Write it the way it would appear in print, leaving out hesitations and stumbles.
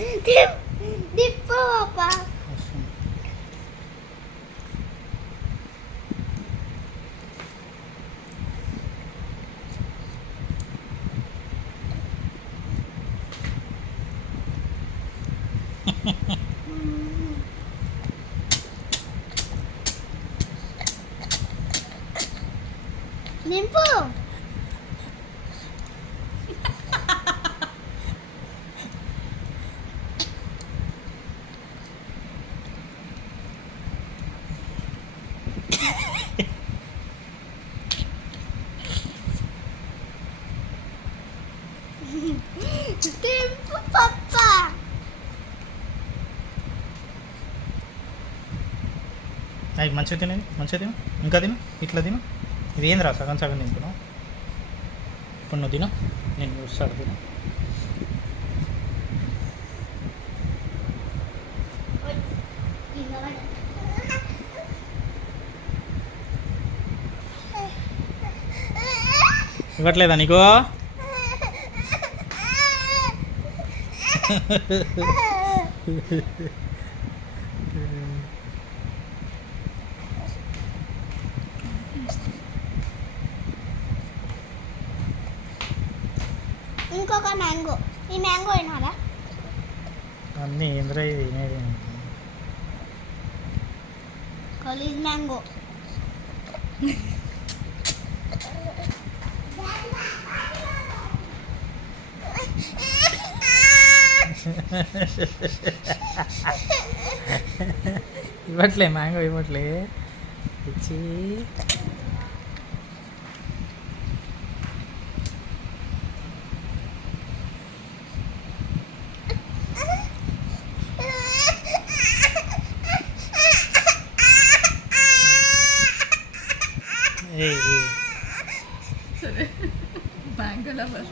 తిప్పు పాపా. నింపు. తింపు పప్పా. అవి మంచిగా తినండి, మంచిగా తిను, ఇంకా తిను, ఇట్లా తిను. ఇది ఏంది రా సగం సగం తింటున్నావు. ఇప్పుడు నువ్వు తిను, నేను చూస్తాడు తిను. ఇవ్వట్లేదా నీకు? ఇంకొక మ్యాంగో. ఈ మ్యాంగో తినాలా? అన్నీ ఏంద్రా ఇది తినేది? College mango. ఇవ్వట్లే, మ్యాంగో ఇవ్వట్లే. ఇచ్చి సరే మ్యాంగో లవర్.